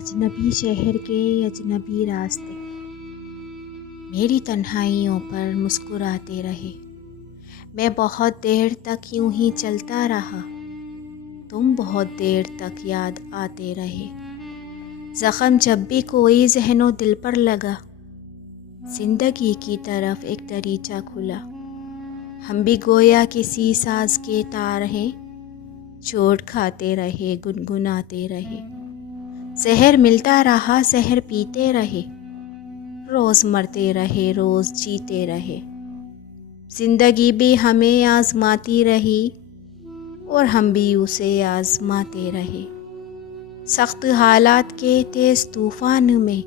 अजनबी शहर के अजनबी रास्ते मेरी तन्हाइयों पर मुस्कुराते रहे। मैं बहुत देर तक यूं ही चलता रहा, तुम बहुत देर तक याद आते रहे। ज़ख्म जब भी कोई ज़हनो दिल पर लगा, जिंदगी की तरफ एक दरीचा खुला। हम भी गोया किसी साज के तार हैं, चोट खाते रहे गुनगुनाते रहे। जहर मिलता रहा जहर पीते रहे, रोज़ मरते रहे रोज़ जीते रहे। जिंदगी भी हमें आजमाती रही और हम भी उसे आजमाते रहे। सख्त हालात के तेज़ तूफान में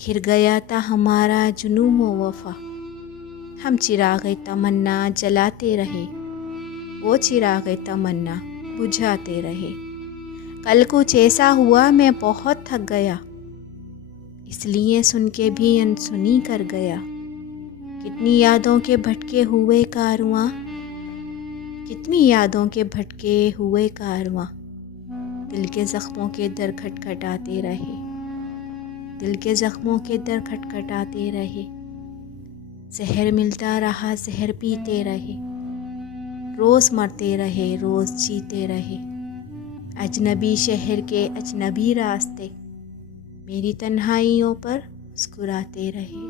घिर गया था हमारा जुनून व वफा। हम चिराग़े तमन्ना जलाते रहे, वो चिराग़े तमन्ना बुझाते रहे। कल कुछ ऐसा हुआ मैं बहुत थक गया, इसलिए सुन के भी अनसुनी कर गया। कितनी यादों के भटके हुए कारवां, कितनी यादों के भटके हुए कारवां, दिल के ज़ख्मों के दर खटखटाते रहे, दिल के ज़ख्मों के दर खटखटाते रहे। जहर मिलता रहा जहर पीते रहे, रोज़ मरते रहे रोज़ जीते रहे। अजनबी शहर के अजनबी रास्ते मेरी तन्हाइयों पर मुस्कुराते रहे।